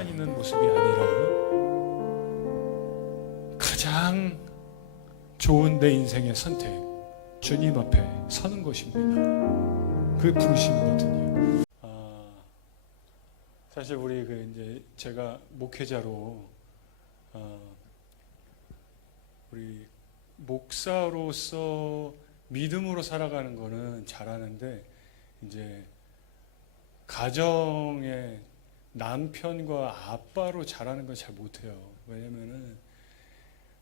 다니는 모습이 아니라 가장 좋은 내 인생의 선택, 주님 앞에 서는 것입니다. 그게 부르심이거든요. 사실 우리 이제 제가 목회자로 우리 목사로서 믿음으로 살아가는 거는 잘하는데 이제 가정의 남편과 아빠로 잘하는 건 잘 못해요. 왜냐면은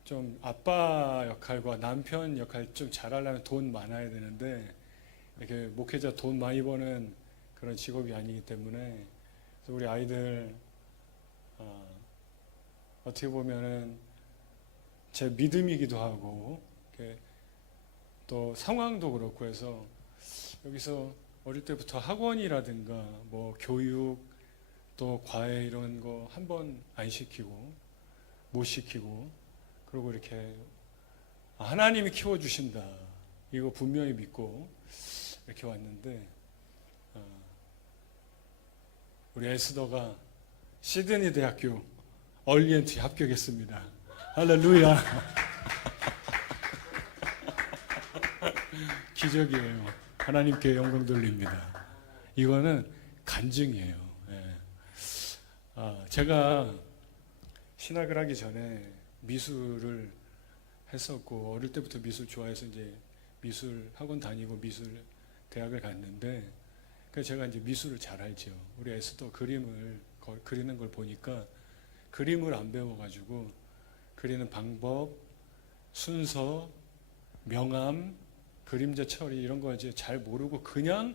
좀 아빠 역할과 남편 역할 좀 잘하려면 돈 많아야 되는데 이렇게 목회자 돈 많이 버는 그런 직업이 아니기 때문에 그래서 우리 아이들 어떻게 보면은 제 믿음이기도 하고 또 상황도 그렇고 해서 여기서 어릴 때부터 학원이라든가 뭐 교육 또 과외 이런 거 한 번 안 시키고 못 시키고 그리고 이렇게 하나님이 키워주신다 이거 분명히 믿고 이렇게 왔는데 우리 에스더가 시드니 대학교 얼리엔트에 합격했습니다. 할렐루야. 기적이에요. 하나님께 영광 돌립니다. 이거는 간증이에요. 제가 신학을 하기 전에 미술을 했었고 어릴 때부터 미술 좋아해서 이제 미술 학원 다니고 미술 대학을 갔는데 그래서 제가 이제 미술을 잘 알죠. 우리 에스더 그림을 그리는 걸 보니까 그림을 안 배워가지고 그리는 방법, 순서, 명암, 그림자 처리 이런 거 이제 잘 모르고 그냥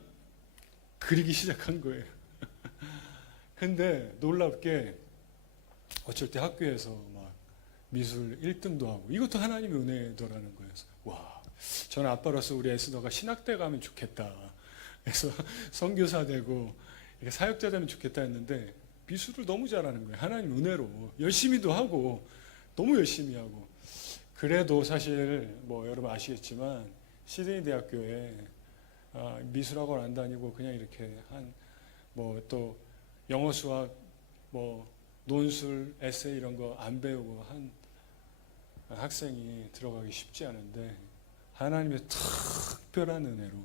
그리기 시작한 거예요. 근데 놀랍게 어쩔 때 학교에서 막 미술 1등도 하고 이것도 하나님의 은혜더라는 거예요. 와, 저는 아빠로서 우리 에스더가 신학대 가면 좋겠다. 그래서 선교사 되고 사역자 되면 좋겠다 했는데 미술을 너무 잘하는 거예요. 하나님 은혜로 열심히도 하고 너무 열심히 하고 그래도 사실 뭐 여러분 아시겠지만 시드니 대학교에 미술학원 안 다니고 그냥 이렇게 한 뭐 또 영어 수학 뭐 논술 에세이 이런 거 안 배우고 한 학생이 들어가기 쉽지 않은데 하나님의 특별한 은혜로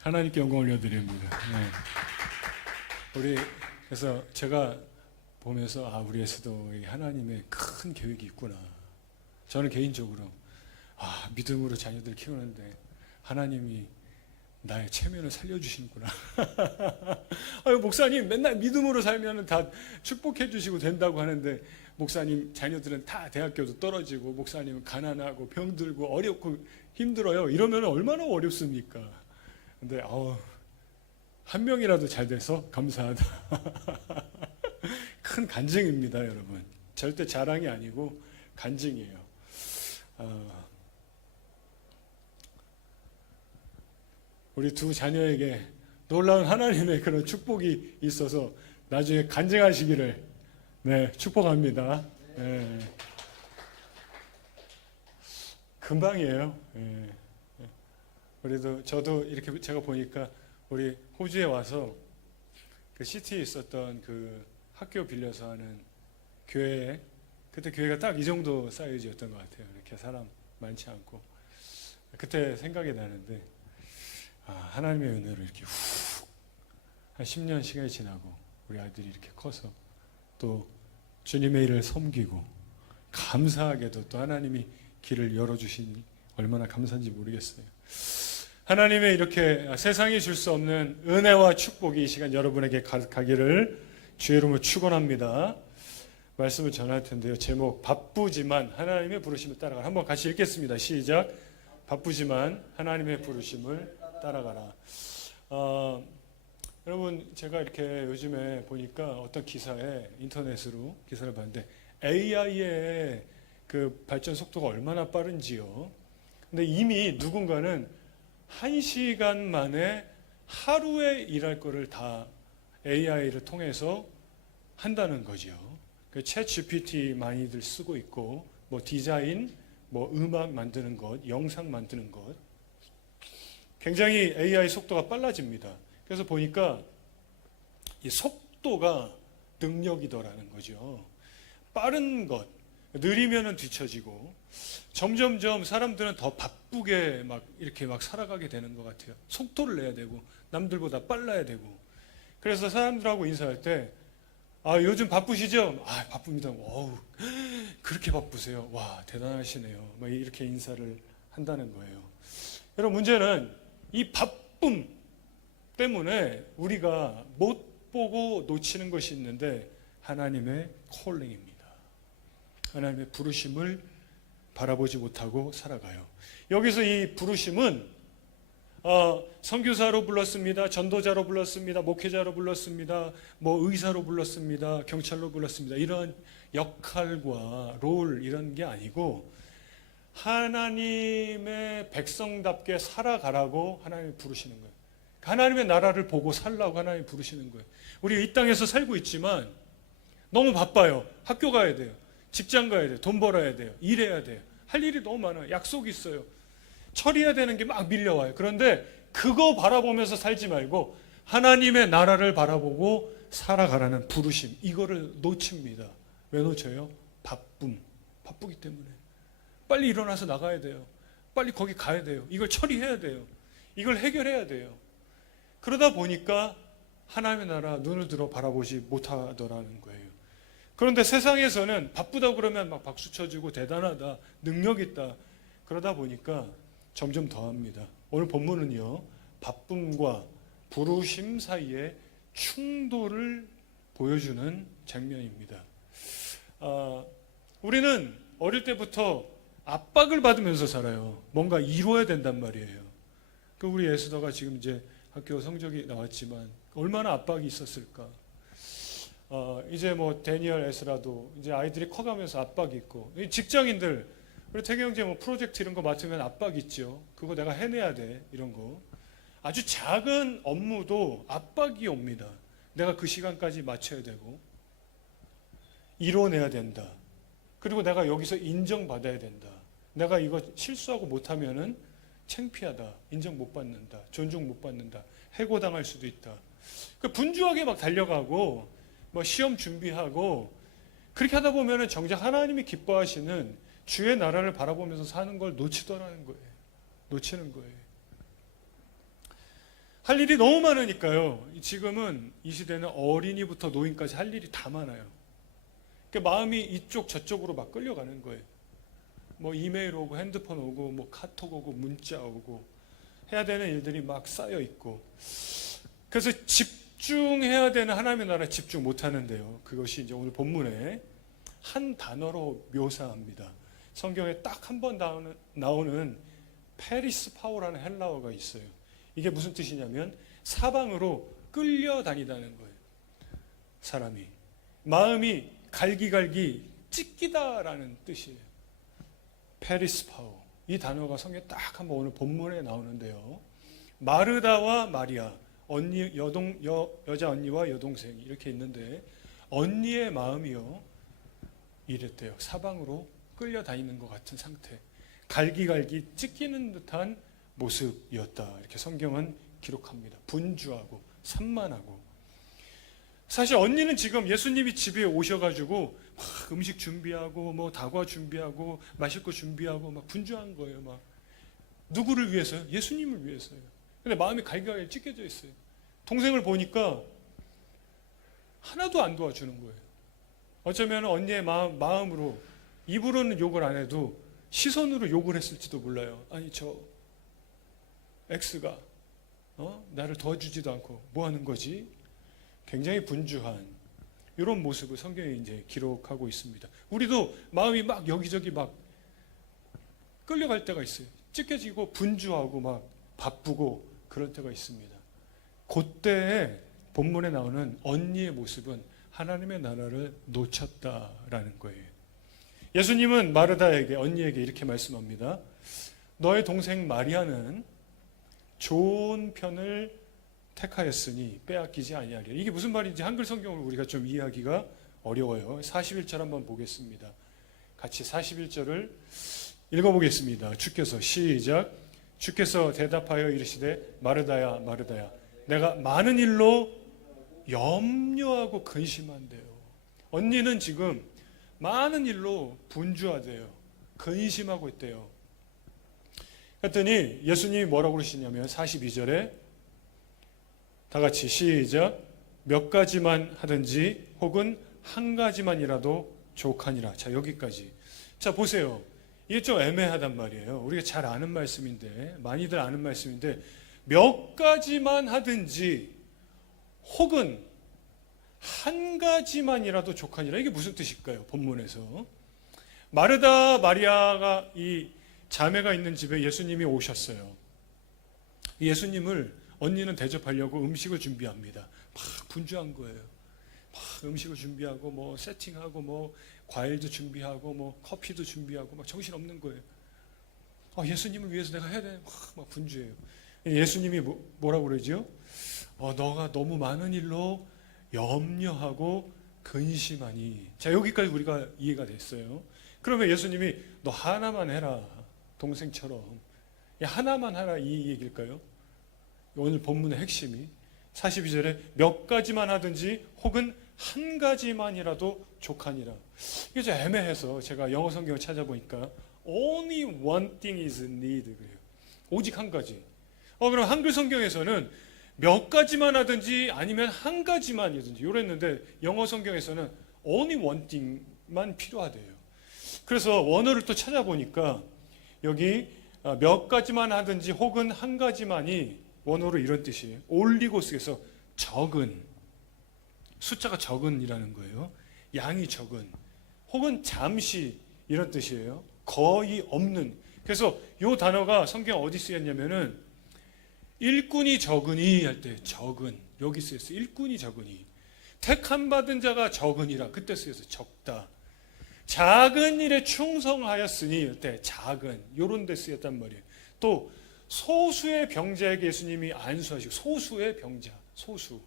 하나님께 영광 올려드립니다. 우리 그래서 제가 보면서 우리 에스더의 하나님의 큰 계획이 있구나. 저는 개인적으로 믿음으로 자녀들 키우는데 하나님이 나의 체면을 살려주시는구나. 목사님 맨날 믿음으로 살면 다 축복해 주시고 된다고 하는데 목사님 자녀들은 다 대학교도 떨어지고 목사님은 가난하고 병들고 어렵고 힘들어요. 이러면 얼마나 어렵습니까? 근데 한 명이라도 잘 돼서 감사하다. 큰 간증입니다, 여러분. 절대 자랑이 아니고 간증이에요. 우리 두 자녀에게 놀라운 하나님의 그런 축복이 있어서 나중에 간증하시기를 축복합니다. 금방이에요. 그래도 저도 이렇게 제가 보니까 우리 호주에 와서 그 시티에 있었던 그 학교 빌려서 하는 교회에 그때 교회가 딱 이 정도 사이즈였던 것 같아요. 이렇게 사람 많지 않고 그때 생각이 나는데 하나님의 은혜로 이렇게 한 10년 시간이 지나고 우리 아들이 이렇게 커서 또 주님의 일을 섬기고 감사하게도 또 하나님이 길을 열어주시니 얼마나 감사한지 모르겠어요. 하나님의 이렇게 세상이 줄 수 없는 은혜와 축복이 이 시간 여러분에게 가기를 주의 이름으로 축원합니다. 말씀을 전할 텐데요. 제목 바쁘지만 하나님의 부르심을 따라가라. 한번 같이 읽겠습니다. 시작. 바쁘지만 하나님의 부르심을 따라가라. 여러분 제가 이렇게 요즘에 보니까 어떤 기사에 인터넷으로 기사를 봤는데 AI의 그 발전 속도가 얼마나 빠른지요. 근데 이미 누군가는 1시간 만에 하루에 일할 거를 다 AI를 통해서 한다는 거죠. 그 챗 GPT 많이들 쓰고 있고 뭐 디자인, 뭐 음악 만드는 것, 영상 만드는 것 굉장히 AI 속도가 빨라집니다. 그래서 보니까 이 속도가 능력이더라는 거죠. 빠른 것, 느리면은 뒤처지고 점점점 사람들은 더 바쁘게 막 이렇게 막 살아가게 되는 것 같아요. 속도를 내야 되고 남들보다 빨라야 되고. 그래서 사람들하고 인사할 때 요즘 바쁘시죠? 바쁩니다. 어우, 그렇게 바쁘세요? 와, 대단하시네요. 막 이렇게 인사를 한다는 거예요. 여러분, 문제는 이 바쁨 때문에 우리가 못 보고 놓치는 것이 있는데 하나님의 콜링입니다. 하나님의 부르심을 바라보지 못하고 살아가요. 여기서 이 부르심은 선교사로 불렀습니다. 전도자로 불렀습니다. 목회자로 불렀습니다. 의사로 불렀습니다. 경찰로 불렀습니다. 이런 역할과 롤 이런 게 아니고 하나님의 백성답게 살아가라고 하나님이 부르시는 거예요. 하나님의 나라를 보고 살라고 하나님이 부르시는 거예요. 우리가 이 땅에서 살고 있지만 너무 바빠요. 학교 가야 돼요. 직장 가야 돼요. 돈 벌어야 돼요. 일해야 돼요. 할 일이 너무 많아요. 약속이 있어요. 처리해야 되는 게 막 밀려와요. 그런데 그거 바라보면서 살지 말고 하나님의 나라를 바라보고 살아가라는 부르심, 이거를 놓칩니다. 왜 놓쳐요? 바쁘기 때문에. 빨리 일어나서 나가야 돼요. 빨리 거기 가야 돼요. 이걸 처리해야 돼요. 이걸 해결해야 돼요. 그러다 보니까 하나님의 나라 눈을 들어 바라보지 못하더라는 거예요. 그런데 세상에서는 바쁘다고 그러면 막 박수 쳐주고 대단하다, 능력 있다. 그러다 보니까 점점 더합니다. 오늘 본문은요, 바쁨과 부르심 사이의 충돌을 보여주는 장면입니다. 우리는 어릴 때부터 압박을 받으면서 살아요. 뭔가 이루어야 된단 말이에요. 우리 에스더가 지금 이제 학교 성적이 나왔지만 얼마나 압박이 있었을까. 이제 데니엘, 에스라도 이제 아이들이 커가면서 압박이 있고, 직장인들, 우리 태기 형제 프로젝트 이런 거 맡으면 압박 있죠. 그거 내가 해내야 돼, 이런 거. 아주 작은 업무도 압박이 옵니다. 내가 그 시간까지 맞춰야 되고 이뤄내야 된다. 그리고 내가 여기서 인정받아야 된다. 내가 이거 실수하고 못하면은 창피하다, 인정 못 받는다, 존중 못 받는다, 해고당할 수도 있다. 분주하게 막 달려가고 시험 준비하고 그렇게 하다 보면은 정작 하나님이 기뻐하시는 주의 나라를 바라보면서 사는 걸 놓치더라는 거예요. 놓치는 거예요. 할 일이 너무 많으니까요. 지금은 이 시대는 어린이부터 노인까지 할 일이 다 많아요. 마음이 이쪽 저쪽으로 막 끌려가는 거예요. 이메일 오고 핸드폰 오고 카톡 오고 문자 오고 해야 되는 일들이 막 쌓여 있고, 그래서 집중해야 되는 하나님의 나라에 집중 못 하는데요. 그것이 이제 오늘 본문에 한 단어로 묘사합니다. 성경에 딱 한 번 나오는 페리스 파오라는 헬라어가 있어요. 이게 무슨 뜻이냐면 사방으로 끌려다니다는 거예요. 사람이 마음이 갈기갈기 찢기다라는 뜻이에요. 페리스 파오, 이 단어가 성경에 딱 한번 오늘 본문에 나오는데요. 마르다와 마리아, 여자 언니와 여동생 이렇게 있는데 언니의 마음이요 이랬대요. 사방으로 끌려다니는 것 같은 상태, 갈기갈기 찢기는 듯한 모습이었다. 이렇게 성경은 기록합니다. 분주하고 산만하고. 사실 언니는 지금 예수님이 집에 오셔가지고 막 음식 준비하고 다과 준비하고 마실 거 준비하고 막 분주한 거예요. 막 누구를 위해서요? 예수님을 위해서요. 근데 마음이 갈기갈기 찢겨져 있어요. 동생을 보니까 하나도 안 도와주는 거예요. 어쩌면 언니의 마음으로 입으로는 욕을 안 해도 시선으로 욕을 했을지도 몰라요. 아니 저 X가 나를 도와주지도 않고 뭐 하는 거지? 굉장히 분주한 이런 모습을 성경에 이제 기록하고 있습니다. 우리도 마음이 막 여기저기 막 끌려갈 때가 있어요. 찢겨지고 분주하고 막 바쁘고 그런 때가 있습니다. 그때에 본문에 나오는 언니의 모습은 하나님의 나라를 놓쳤다라는 거예요. 예수님은 마르다에게, 언니에게 이렇게 말씀합니다. 너의 동생 마리아는 좋은 편을 택하였으니 빼앗기지 아니하리라. 이게 무슨 말인지 한글 성경을 우리가 좀 이해하기가 어려워요. 41절 한번 보겠습니다. 같이 41절을 읽어보겠습니다. 주께서 시작. 주께서 대답하여 이르시되 마르다야 마르다야 내가 많은 일로 염려하고 근심한대요. 언니는 지금 많은 일로 분주하대요. 근심하고 있대요. 그랬더니 예수님이 뭐라고 그러시냐면 42절에 다 같이 시작. 몇 가지만 하든지 혹은 한 가지만이라도 족하니라. 자, 여기까지. 자, 보세요. 이게 좀 애매하단 말이에요. 우리가 잘 아는 말씀인데, 많이들 아는 말씀인데, 몇 가지만 하든지 혹은 한 가지만이라도 족하니라. 이게 무슨 뜻일까요? 본문에서 마르다 마리아가 이 자매가 있는 집에 예수님이 오셨어요. 예수님을 언니는 대접하려고 음식을 준비합니다. 막 분주한 거예요. 막 음식을 준비하고 뭐 세팅하고 뭐 과일도 준비하고 뭐 커피도 준비하고 막 정신없는 거예요. 예수님을 위해서 내가 해야 돼. 막 분주해요. 예수님이 뭐라고 그러죠? 너가 너무 많은 일로 염려하고 근심하니. 자, 여기까지 우리가 이해가 됐어요. 그러면 예수님이 너 하나만 해라. 동생처럼. 하나만 하라 이 얘기일까요? 오늘 본문의 핵심이 42절에 몇 가지만 하든지 혹은 한 가지만이라도 족하니라. 이게 좀 애매해서 제가 영어 성경을 찾아보니까 only one thing is needed 그래요. 오직 한 가지. 그럼 한글 성경에서는 몇 가지만 하든지 아니면 한 가지만이든지 이랬는데 영어 성경에서는 only one thing만 필요하대요. 그래서 원어를 또 찾아보니까 여기 몇 가지만 하든지 혹은 한 가지만이 원어로 이런 뜻이에요. 올리고스에서 적은, 숫자가 적은이라는 거예요. 양이 적은, 혹은 잠시 이런 뜻이에요. 거의 없는. 그래서 이 단어가 성경 어디 쓰였냐면은 일꾼이 적으니 할 때 적은, 여기 쓰였어요. 일꾼이 적으니. 택함 받은 자가 적으니라 그때 쓰였어요. 적다. 작은 일에 충성하였으니 할 때 작은, 요런 데 쓰였단 말이에요. 또 소수의 병자에게 예수님이 안수하시고, 소수의 병자, 소수.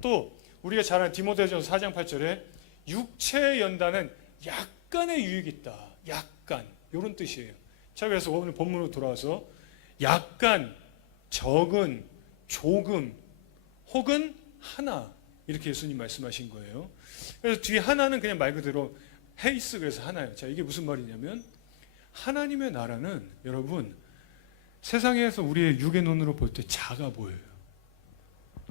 또 우리가 잘 아는 디모데전서 4장 8절에 육체의 연단은 약간의 유익이 있다. 약간, 요런 뜻이에요. 자, 그래서 오늘 본문으로 돌아와서 약간, 적은, 조금, 혹은 하나, 이렇게 예수님 말씀하신 거예요. 그래서 뒤에 하나는 그냥 말 그대로 헤이스, 그래서 하나예요. 자, 이게 무슨 말이냐면 하나님의 나라는 여러분 세상에서 우리의 육의 눈으로 볼 때 작아 보여요.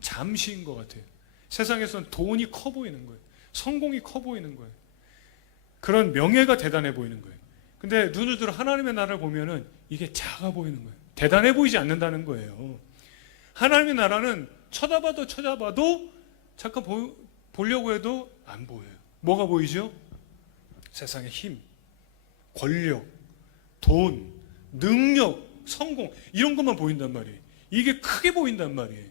잠시인 것 같아요. 세상에서는 돈이 커 보이는 거예요. 성공이 커 보이는 거예요. 그런 명예가 대단해 보이는 거예요. 근데 눈을 들어 하나님의 나라를 보면은 이게 작아 보이는 거예요. 대단해 보이지 않는다는 거예요. 하나님의 나라는 쳐다봐도 잠깐 보려고 해도 안 보여요. 뭐가 보이죠? 세상의 힘, 권력, 돈, 능력, 성공, 이런 것만 보인단 말이에요. 이게 크게 보인단 말이에요.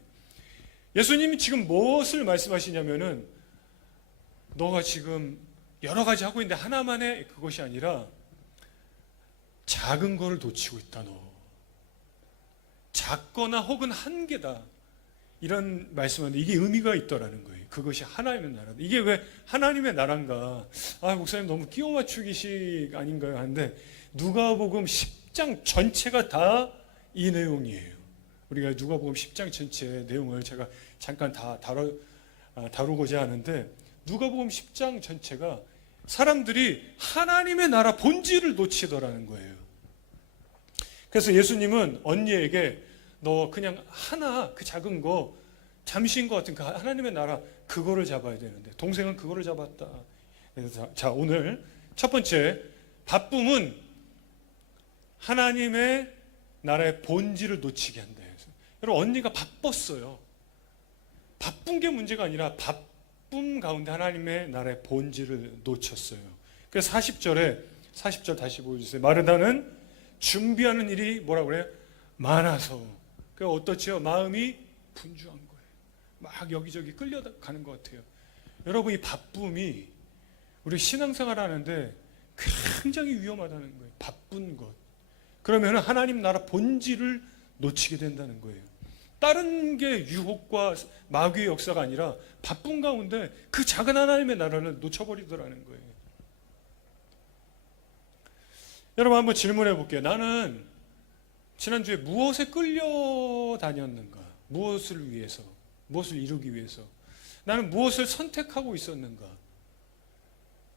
예수님이 지금 무엇을 말씀하시냐면은 너가 지금 여러 가지 하고 있는데 하나만 해, 그것이 아니라 작은 거를 놓치고 있다. 너 작거나 혹은 한계다, 이런 말씀하는데 이게 의미가 있더라는 거예요. 그것이 하나님의 나라. 이게 왜 하나님의 나라인가? 목사님 너무 끼워 맞추기식 아닌가요? 하는데 누가복음 10장 전체가 다 이 내용이에요. 우리가 누가복음 10장 전체 내용을 제가 잠깐 다 다루고자 하는데, 누가복음 10장 전체가 사람들이 하나님의 나라 본질을 놓치더라는 거예요. 그래서 예수님은 언니에게 너 그냥 하나, 그 작은 거, 잠시인 것 같은 그 하나님의 나라, 그거를 잡아야 되는데 동생은 그거를 잡았다. 그래서 자, 오늘 첫 번째, 바쁨은 하나님의 나라의 본질을 놓치게 한다. 여러분, 언니가 바빴어요. 바쁜 게 문제가 아니라 바쁨 가운데 하나님의 나라의 본질을 놓쳤어요. 그래서 40절 다시 보여주세요. 마르다는 준비하는 일이 뭐라고 그래요? 많아서. 그 어떻지요? 마음이 분주한 거예요. 막 여기저기 끌려가는 것 같아요. 여러분, 이 바쁨이 우리 신앙생활 하는데 굉장히 위험하다는 거예요. 바쁜 것. 그러면 하나님 나라 본질을 놓치게 된다는 거예요. 다른 게 유혹과 마귀의 역사가 아니라 바쁜 가운데 그 작은 하나님의 나라를 놓쳐버리더라는 거예요. 여러분, 한번 질문해 볼게요. 나는 지난주에 무엇에 끌려다녔는가? 무엇을 위해서? 무엇을 이루기 위해서? 나는 무엇을 선택하고 있었는가?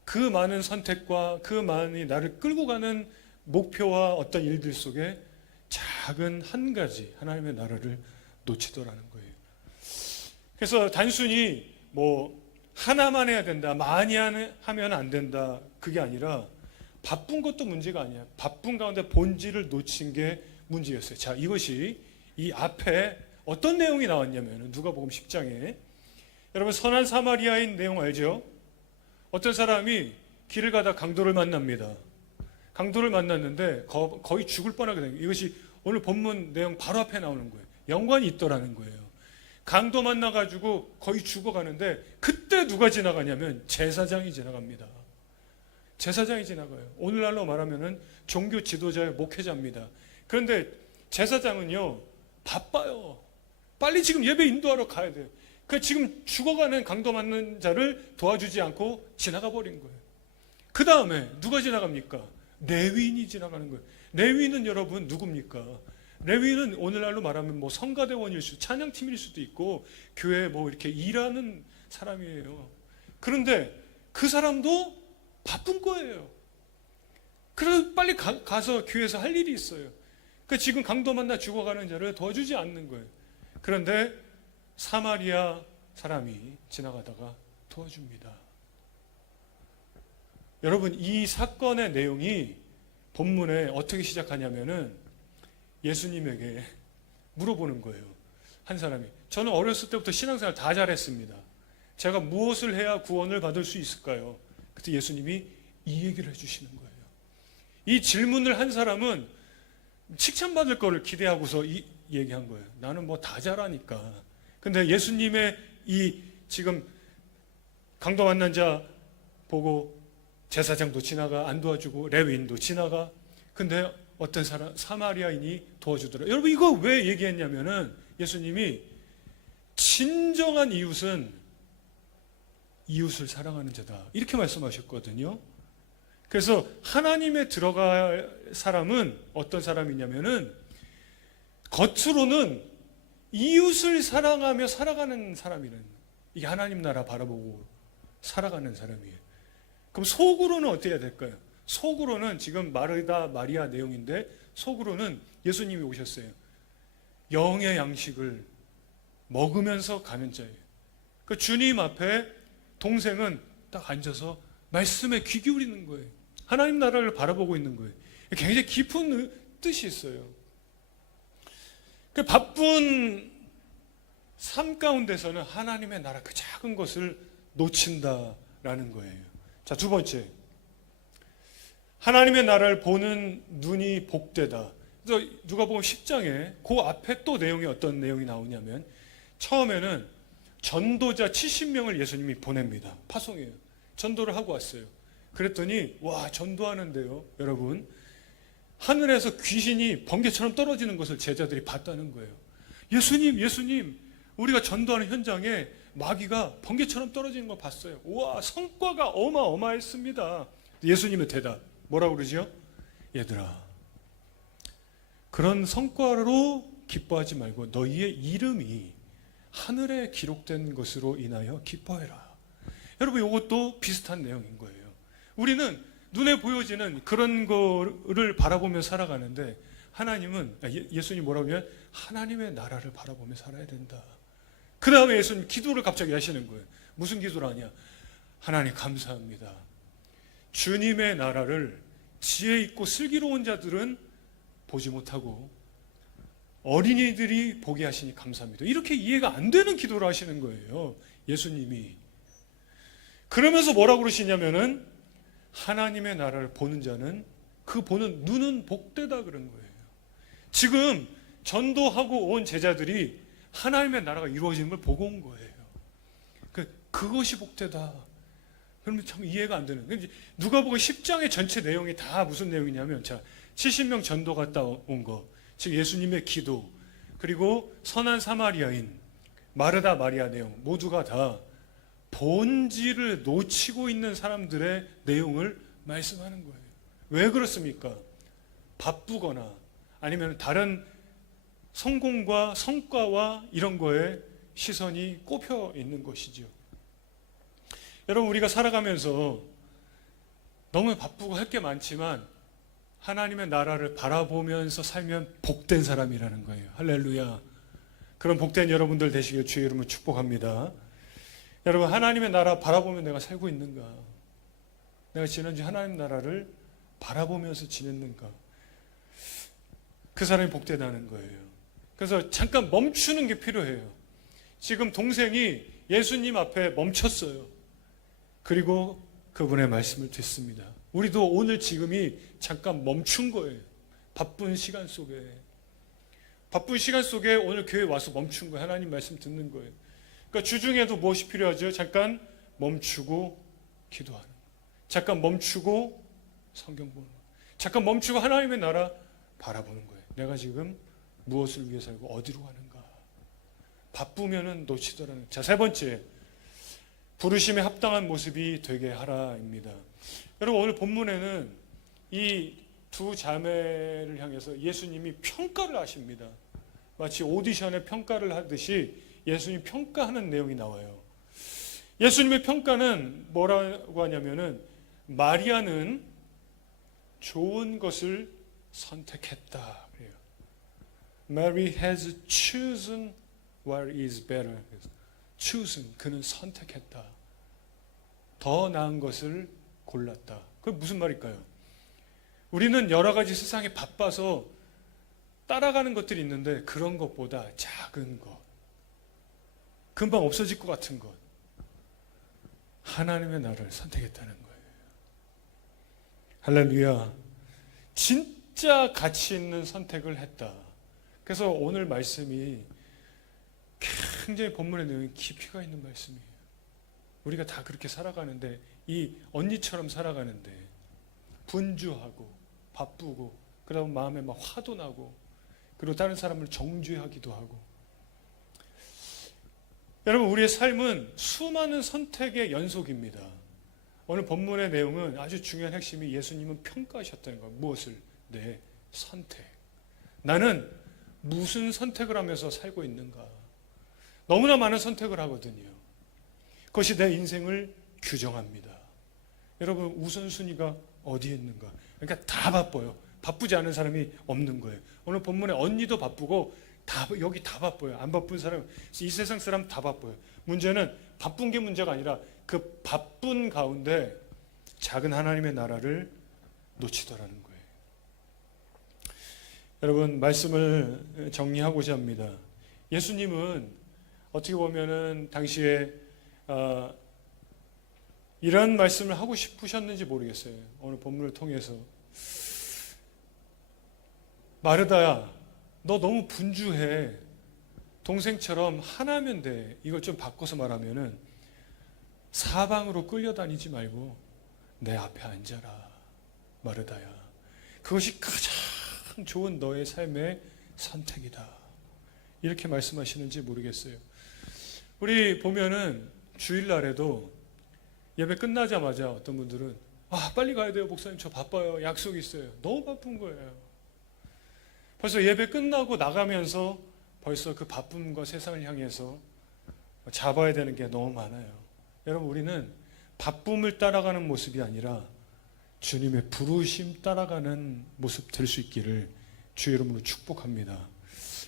그 많은 선택과 그 많이 나를 끌고 가는 목표와 어떤 일들 속에 작은 한 가지 하나님의 나라를 놓치더라는 거예요. 그래서 단순히 뭐 하나만 해야 된다, 많이 하면 안 된다, 그게 아니라 바쁜 것도 문제가 아니야. 바쁜 가운데 본질을 놓친 게 문제였어요. 자, 이것이 이 앞에 어떤 내용이 나왔냐면 누가복음 10장에 여러분 선한 사마리아인 내용 알죠? 어떤 사람이 길을 가다 강도를 만납니다. 강도를 만났는데 거의 죽을 뻔하게 된 거예요. 이것이 오늘 본문 내용 바로 앞에 나오는 거예요. 연관이 있더라는 거예요. 강도 만나가지고 거의 죽어가는데 그때 누가 지나가냐면 제사장이 지나갑니다. 제사장이 지나가요. 오늘날로 말하면 종교 지도자의 목회자입니다. 그런데 제사장은요 바빠요. 빨리 지금 예배 인도하러 가야 돼요. 그 지금 죽어가는 강도 맞는 자를 도와주지 않고 지나가 버린 거예요. 그 다음에 누가 지나갑니까? 레위인이 지나가는 거예요. 레위인은 여러분 누굽니까? 레위인은 오늘날로 말하면 뭐 성가대원일 수도, 찬양팀일 수도 있고 교회에 뭐 이렇게 일하는 사람이에요. 그런데 그 사람도 바쁜 거예요. 그래서 빨리 가서 교회에서 할 일이 있어요. 그러니까 지금 강도 만나 죽어가는 자를 도와주지 않는 거예요. 그런데 사마리아 사람이 지나가다가 도와줍니다. 여러분, 이 사건의 내용이 본문에 어떻게 시작하냐면은 예수님에게 물어보는 거예요. 한 사람이. 저는 어렸을 때부터 신앙생활 다 잘했습니다. 제가 무엇을 해야 구원을 받을 수 있을까요? 그때 예수님이 이 얘기를 해주시는 거예요. 이 질문을 한 사람은 칭찬받을 거를 기대하고서 이 얘기한 거예요. 나는 뭐 다 잘하니까. 근데 예수님의 이 지금 강도 만난 자 보고 제사장도 지나가 안 도와주고 레위인도 지나가. 근데 어떤 사람 사마리아인이 도와주더라. 여러분 이거 왜 얘기했냐면은 예수님이 진정한 이웃은 이웃을 사랑하는 자다. 이렇게 말씀하셨거든요. 그래서 하나님에 들어갈 사람은 어떤 사람이냐면은 겉으로는 이웃을 사랑하며 살아가는 사람이는 이게 하나님 나라 바라보고 살아가는 사람이에요. 그럼 속으로는 어떻게 해야 될까요? 속으로는 지금 마르다 마리아 내용인데 속으로는 예수님이 오셨어요. 영의 양식을 먹으면서 가는 자예요. 그 주님 앞에 동생은 딱 앉아서 말씀에 귀 기울이는 거예요. 하나님 나라를 바라보고 있는 거예요. 굉장히 깊은 뜻이 있어요. 그 바쁜 삶 가운데서는 하나님의 나라 그 작은 것을 놓친다라는 거예요. 자, 두 번째. 하나님의 나라를 보는 눈이 복되다. 그래서 누가복음 10장에 그 앞에 또 내용이 어떤 내용이 나오냐면 처음에는 전도자 70명을 예수님이 보냅니다. 파송해요. 전도를 하고 왔어요. 그랬더니 와, 전도하는데요, 여러분. 하늘에서 귀신이 번개처럼 떨어지는 것을 제자들이 봤다는 거예요. 예수님, 우리가 전도하는 현장에 마귀가 번개처럼 떨어지는 걸 봤어요. 우와, 성과가 어마어마했습니다. 예수님의 대답 뭐라고 그러죠? 얘들아, 그런 성과로 기뻐하지 말고 너희의 이름이 하늘에 기록된 것으로 인하여 기뻐해라. 여러분, 이것도 비슷한 내용인 거예요. 우리는 눈에 보여지는 그런 거를 바라보며 살아가는데 하나님은, 예수님 뭐라고 하면 하나님의 나라를 바라보며 살아야 된다. 그 다음에 예수님 기도를 갑자기 하시는 거예요. 무슨 기도를 하냐? 하나님 감사합니다. 주님의 나라를 지혜 있고 슬기로운 자들은 보지 못하고 어린이들이 보게 하시니 감사합니다. 이렇게 이해가 안 되는 기도를 하시는 거예요, 예수님이. 그러면서 뭐라고 그러시냐면은 하나님의 나라를 보는 자는 그 보는 눈은 복되다 그런 거예요. 지금 전도하고 온 제자들이 하나님의 나라가 이루어지는 걸 보고 온 거예요. 그것이 복되다. 그러면 참 이해가 안 되는. 누가복음 10장의 전체 내용이 다 무슨 내용이냐면, 자, 70명 전도 갔다 온 거, 즉 예수님의 기도, 그리고 선한 사마리아인, 마르다 마리아 내용 모두가 다 본질을 놓치고 있는 사람들의 내용을 말씀하는 거예요. 왜 그렇습니까? 바쁘거나 아니면 다른 성공과 성과와 이런 거에 시선이 꼽혀 있는 것이죠. 여러분, 우리가 살아가면서 너무 바쁘고 할 게 많지만 하나님의 나라를 바라보면서 살면 복된 사람이라는 거예요. 할렐루야. 그런 복된 여러분들 되시길 주의 이름으로 축복합니다. 여러분, 하나님의 나라 바라보면 내가 살고 있는가? 내가 지난주 하나님 나라를 바라보면서 지냈는가? 그 사람이 복되다는 거예요. 그래서 잠깐 멈추는 게 필요해요. 지금 동생이 예수님 앞에 멈췄어요. 그리고 그분의 말씀을 듣습니다. 우리도 오늘 지금이 잠깐 멈춘 거예요. 바쁜 시간 속에 오늘 교회 와서 멈춘 거예요. 하나님 말씀 듣는 거예요. 그러니까 주중에도 무엇이 필요하죠? 잠깐 멈추고 기도하는 거. 잠깐 멈추고 성경 보는 거. 잠깐 멈추고 하나님의 나라 바라보는 거예요. 내가 지금 무엇을 위해 살고 어디로 가는가. 바쁘면은 놓치더라는. 자, 세 번째, 부르심에 합당한 모습이 되게 하라입니다. 여러분, 오늘 본문에는 이 두 자매를 향해서 예수님이 평가를 하십니다. 마치 오디션에 평가를 하듯이 예수님이 평가하는 내용이 나와요. 예수님의 평가는 뭐라고 하냐면은 마리아는 좋은 것을 선택했다. 그래요. Mary has chosen what is better. chosen, 그는 선택했다. 더 나은 것을 골랐다. 그게 무슨 말일까요? 우리는 여러 가지 세상에 바빠서 따라가는 것들이 있는데 그런 것보다 작은 것, 금방 없어질 것 같은 것, 하나님의 나라를 선택했다는 거예요. 할렐루야. 진짜 가치 있는 선택을 했다. 그래서 오늘 말씀이 굉장히 본문의 내용이 깊이가 있는 말씀이에요. 우리가 다 그렇게 살아가는데, 이 언니처럼 살아가는데 분주하고 바쁘고, 그러다 보면 마음에 막 화도 나고, 그리고 다른 사람을 정죄하기도 하고. 여러분, 우리의 삶은 수많은 선택의 연속입니다. 오늘 본문의 내용은 아주 중요한 핵심이 예수님은 평가하셨다는 거예요. 무엇을? 내 선택. 나는 무슨 선택을 하면서 살고 있는가? 너무나 많은 선택을 하거든요. 그것이 내 인생을 규정합니다. 여러분, 우선순위가 어디에 있는가? 그러니까 다 바빠요. 바쁘지 않은 사람이 없는 거예요. 오늘 본문에 언니도 바쁘고 여기 다 바빠요. 안 바쁜 사람, 이 세상 사람 다 바빠요. 문제는 바쁜 게 문제가 아니라 그 바쁜 가운데 작은 하나님의 나라를 놓치더라는 거예요. 여러분, 말씀을 정리하고자 합니다. 예수님은 어떻게 보면은 당시에 이런 말씀을 하고 싶으셨는지 모르겠어요. 오늘 본문을 통해서 마르다야, 너 너무 분주해. 동생처럼 하나면 돼. 이걸 좀 바꿔서 말하면은 사방으로 끌려다니지 말고 내 앞에 앉아라. 마르다야, 그것이 가장 좋은 너의 삶의 선택이다. 이렇게 말씀하시는지 모르겠어요. 우리 보면은 주일날에도 예배 끝나자마자 어떤 분들은 빨리 가야 돼요 목사님, 저 바빠요, 약속 있어요. 너무 바쁜 거예요. 벌써 예배 끝나고 나가면서 벌써 그 바쁨과 세상을 향해서 잡아야 되는 게 너무 많아요. 여러분, 우리는 바쁨을 따라가는 모습이 아니라 주님의 부르심 따라가는 모습 될 수 있기를 주의 이름으로 축복합니다.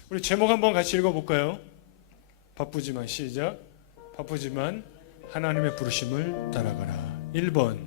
우리 제목 한번 같이 읽어볼까요? 바쁘지만, 시작. 바쁘지만 하나님의 부르심을 따라가라. 1번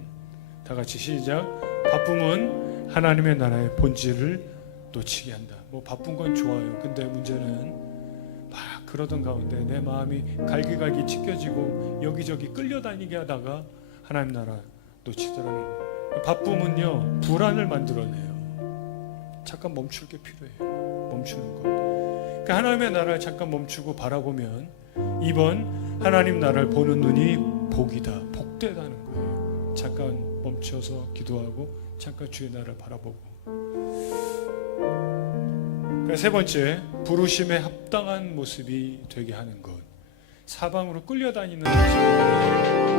다 같이 시작. 바쁨은 하나님의 나라의 본질을 놓치게 한다. 뭐 바쁜 건 좋아요. 근데 문제는 막 그러던 가운데 내 마음이 갈기갈기 찢겨지고 여기저기 끌려다니게 하다가 하나님 나라 놓치더라는 거예요. 바쁨은요, 불안을 만들어내요. 잠깐 멈출 게 필요해요. 멈추는 것. 그러니까 하나님의 나라를 잠깐 멈추고 바라보면, 2번 하나님 나라를 보는 눈이 복이다, 복되다는 거예요. 잠깐 멈춰서 기도하고 잠깐 주의 나라를 바라보고. 그러니까 세 번째, 부르심에 합당한 모습이 되게 하는 것. 사방으로 끌려다니는 모습.